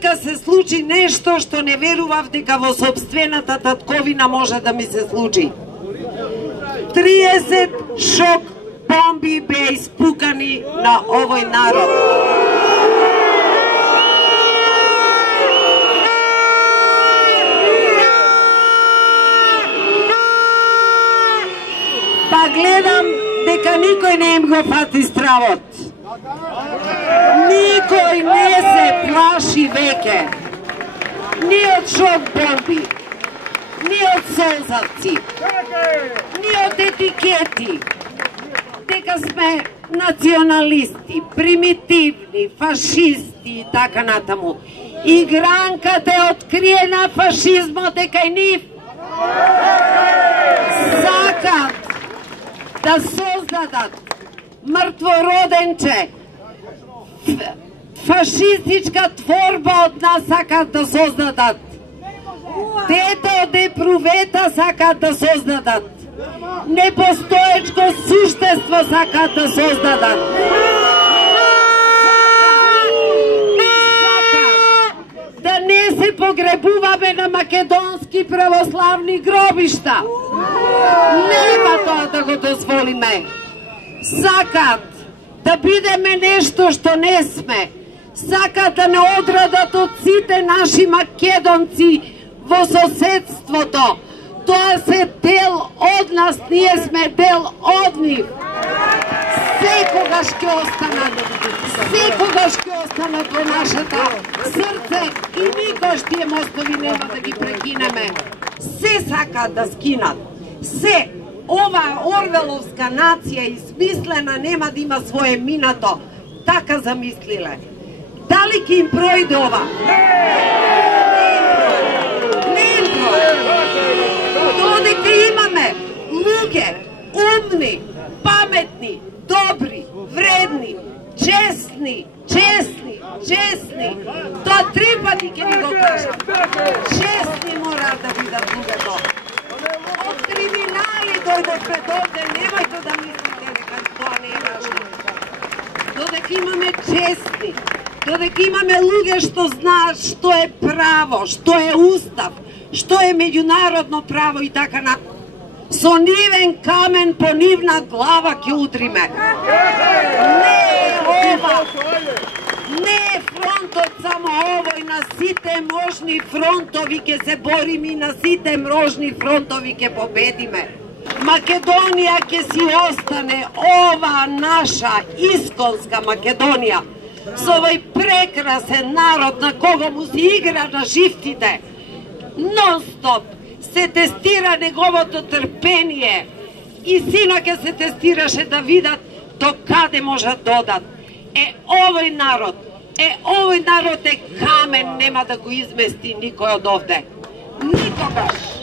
дека се случи нешто што не верував дека во собствената татковина може да ми се случи. 30 шок бомби беа испукани на овој народ. Па гледам дека никој не им го фати стравот. Никој не се плаши веќе. Ни од шок бомби, ни од солзавци, ни од етикети. Дека сме националисти, примитивни, фашисти и така натаму. Игранката е откриена фашизмот дека и нив сакат да создадат мртвороденче, фашистичка творба од нас сакат да создадат. Дете од епрувета сакат да создадат. Непостоечко суштество сакат да создадат. Сакат да не се погребуваме на македонски православни гробишта. Нема тоа да го дозволиме. Сакат да бидеме нешто што не сме. Сакат да не одрадат од сите наши македонци во соседството. Тоа се дел од нас, ние сме дел од нив. Секогаш ќе останат во нашата срце и никош тие мостови нема да ги прекинеме. Се сакаат да скинат. Се. Оваа орвеловска нација измислена нема да има свое минато. Така замислиле. Дали ќе им пројде ова? Не им пројде. Додека имаме луѓе, умни, паметни, добри, вредни, честни, тоа три пати ќе ви го кажам. Честни мора да бидат луѓето. Од криминали дојдат пред овде, немајте да мислите дека тоа не е важно. Додека имаме честни, додека имаме луѓе што знаат што е право, што е устав, што е меѓународно право и така на... Со нивен камен по нивна глава ќе удриме. Не е ова. Не е фронтот само овој, на сите можни фронтови ќе се бориме и на сите можни фронтови ќе победиме. Македонија ќе си остане ова наша исконска Македонија. Со овој прекрасен народ на кого му се игра на живтите. Нон-стоп се тестира неговото трпение и синоќа се тестираше да видат до каде можат додат. Овој народ е камен, нема да го измести никој од овде. Никогаш.